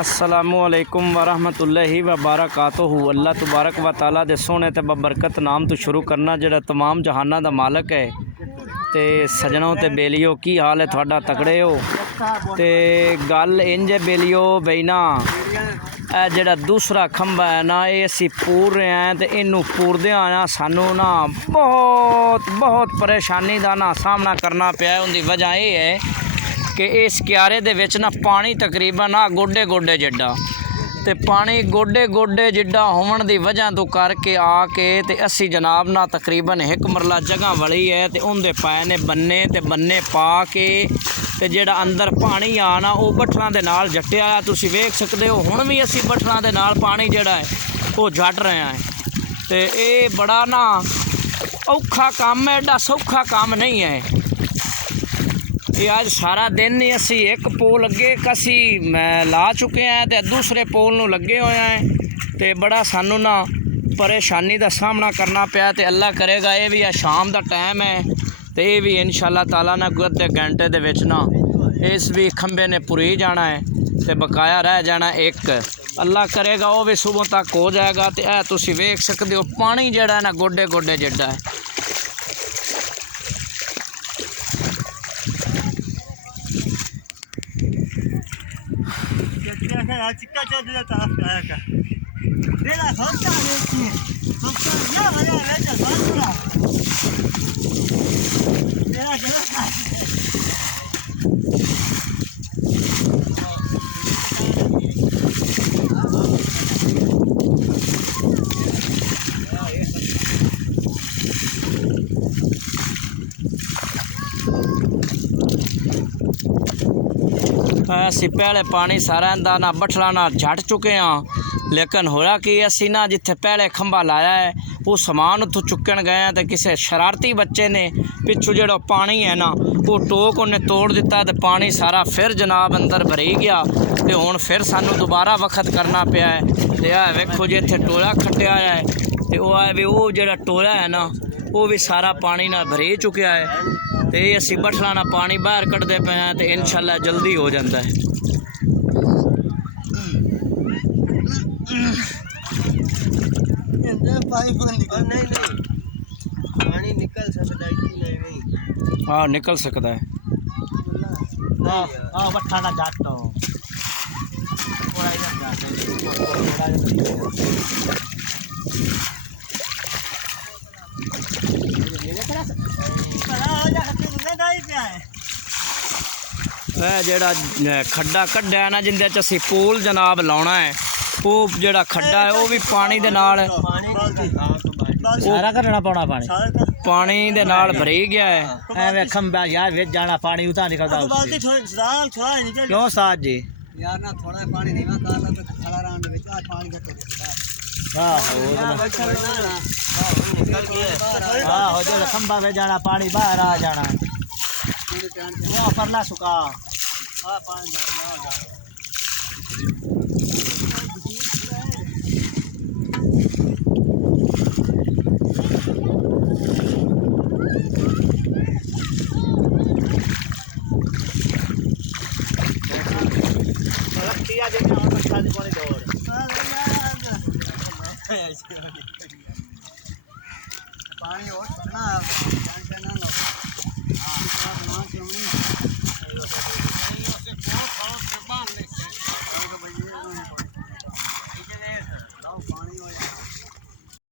अस्सलामुअलैकुम वरहमतुल्लाहि वबरकातुहू। अल्लाह तबारक व तआला दे सोहने ते बबरकत नाम तो शुरू करना जिहड़ा तमाम जहाना दा मालक है। ते सजनों ते बेलियो की हाल है तुहाडा? तकड़े हो? ते गल इंज है बेलियो बई ना जिहड़ा दूसरा खंभा है ना ये असी पूर रहे हैं तो इनू पूरदे आना सानू ना बहुत बहुत परेशानी का ना सामना करना पिया। उनकी वजह यह है कि इस क्यारे दे विच ना पानी तकरीबन आ गोडे गोडे जिड्डा ते पानी गोडे गोडे जिड्डा होवन दी वजह तो करके आके ते असी जनाब ना तकरीबन एक मरला जगह वली है ते उनदे पाए ने बन्ने ते बन्ने पा के ते जेड़ा अंदर पानी आना वो बठलां दे नाल जट्टिया। तुसी वेख सकदे हो हुण भी असी बठलां दे नाल पानी जेड़ा है वो जट रहे हैं। ते ये बड़ा ना औखा काम है, एडा सौखा काम नहीं है। ये आज सारा दिन ही असी एक पोल अगे कसी ला चुके हैं तो दूसरे पोल नूं लगे हुए हैं तो बड़ा सानू ना परेशानी का सामना करना पिया। तो अल्लाह करेगा ये भी शाम का टाइम है तो ये भी इंशाअल्लाह ताला ना कोई अद्धे घंटे दे विच ना इस भी खंबे ने पुरी जाना है तो बकाया रह जाना एक। अल्लाह करेगा वो भी सुबह तक हो जाएगा। तो यह तुसी वेख सकते हो पानी जिहड़ा है ना गोडे गोडे जिड्डा है। चिक्का चौधरी तरफ आया का बेला सोचता है सोचता ना भैया बेटा सोचता मेरा गलत असी पहले पानी सारा दा ना बठला ना झट चुके हाँ, लेकिन होया कि असी ना जिथे पहले खंभा लाया है वो समान उतों चुकन गए हैं तो किसी शरारती बच्चे ने पिछू जो पानी है ना वो टोक उन्हें तोड़ दिता तो पानी सारा फिर जनाब अंदर भरी गया। तो हुण फिर सानू दोबारा वक्त करना पिया है। तो यह वेखो जी इत्थे टोला खट्टिया है तो वह है भी वो जो टोला है ना वो भी सारा पानी नाल भरी चुकिया है। तो ये असी बठला ना पानी बाहर कढ़ते पे हैं तो इंशाअल्लाह जल्दी हो जाता है। पानी निकल सकता है। हाँ निकल सकता है। बट्ठा ना जाट तो जेड़ा खड्डा कड्ढा है ना जिंदे च असी पोल जनाब लाउना है वो जेड़ा खड्डा है वो भी पानी दे नाल सारा करना पौना पानी दे नाल भरी गया है। एवें खंबा यार विच जाना पानी उता निकलदा क्यों साथ जी यार ना थोड़ा पानी नहीं में काला तो खड़ा रहन दे विच पानी का हां हो जो खंबा में जाना पानी बाहर आ जाना वो परला सुका आ पानी रखिया देने और बच्चा जी कोने दौड़ पानी और ना टेंशन ना लो हां ना क्यों नहीं